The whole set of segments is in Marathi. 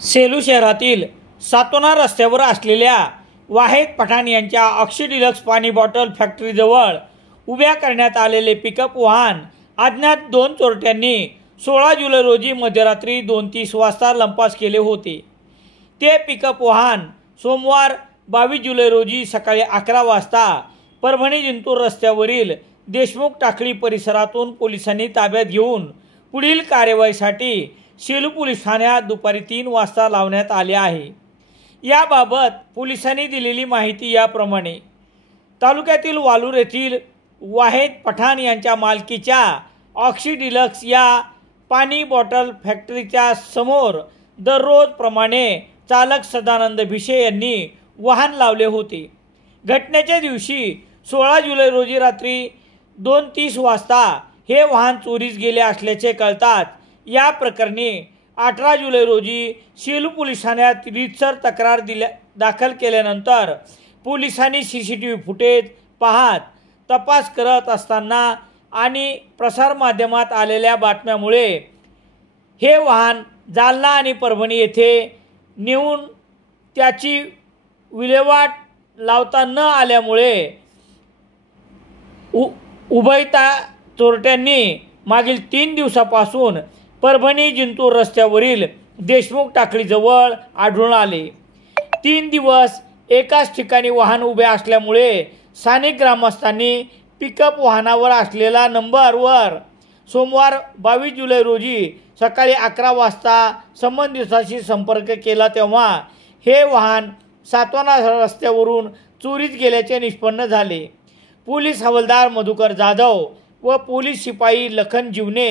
सेलू शहरातील सातोना रस्त्यावर असलेल्या वाहेद पठाण यांच्या अक्षय डिलक्स पाणी बॉटल फॅक्टरीजवळ उभ्या करण्यात आलेले पिकअप वाहन अज्ञात दोन चोरट्यांनी 16 जुलै रोजी मध्यरात्री 2:30 वाजता लंपास केले होते। ते पिकअप वाहन सोमवार 22 जुलै रोजी सकाळी 11 वाजता परभणी जिंतूर रस्त्यावरील देशमुख टाकळी परिसरातून पोलिसांनी ताब्यात घेऊन पुढील कार्यवाहीसाठी सेलू पोलीस ठाण्यात दुपारी 3 वाजता लावण्यात आले आहे। याबाबत पोलिसांनी दिलेली माहिती याप्रमाणे, तालुक्यातील वालूर येथील वाहेद पठाण यांच्या मालकीच्या अक्षय डिलक्स या पाणी बॉटल फॅक्टरीच्या समोर दररोजप्रमाणे चालक सदानंद भिशे यांनी वाहन लावले होते। घटनेच्या दिवशी 16 जुलै रोजी रात्री 2:30 वाजता हे वाहन चोरीस गेले असल्याचे कळतात। या प्रकरणी 18 जुलै रोजी सेलू पोलीस ठाण्यात रीतसर तक्रार दाखल केल्यानंतर पोलिसांनी CCTV फुटेज पाहत तपास करत असताना आणि प्रसारमाध्यमात आलेल्या बातम्यामुळे हे वाहन जालना आणि परभणी येथे नेऊन त्याची विल्हेवाट लावता न आल्यामुळे उभयता चोरट्यांनी मागील 3 दिवसापासून परभणी जिंतूर रस्त्यावरील देशमुख टाकळीजवळ आढळून आले। 3 दिवस एकाच ठिकाणी वाहन उभे असल्यामुळे स्थानिक ग्रामस्थांनी पिकअप वाहनावर असलेला नंबरवर सोमवार 22 जुलै रोजी सकाळी 11 वाजता संबंधितांशी संपर्क केला, तेव्हा हे वाहन सातोना रस्त्यावरून चोरीस गेल्याचे निष्पन्न झाले। पोलीस हवालदार मधुकर जाधव व पोलीस शिपाई लखन जीवने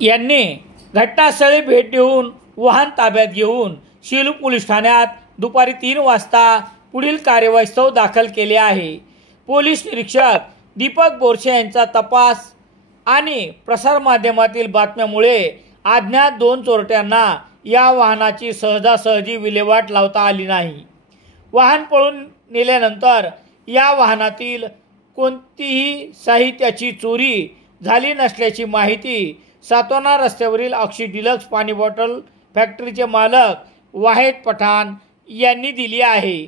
यांनी घटनास्थळी भेट देऊन वाहन ताब्यात घेऊन सेलू पोलीस ठाण्यात दुपारी 3 वाजता पुढील कार्यवाहीस्तव दाखल केले आहे। पोलीस निरीक्षक दीपक बोरसे यांचा तपास आणि प्रसारमाध्यमातील बातम्यामुळे अज्ञात दोन चोरट्यांना या वाहनाची सहजासहजी विल्हेवाट लावता आली नाही। वाहन पळून नेल्यानंतर या वाहनातील कोणतीही साहित्याची चोरी झाली नसल्याची माहिती सातोना रस्त्यावरील अक्षय डिलक्स पाणी बॉटल फॅक्टरीचे मालक वाहेद पठाण यांनी दिली आहे।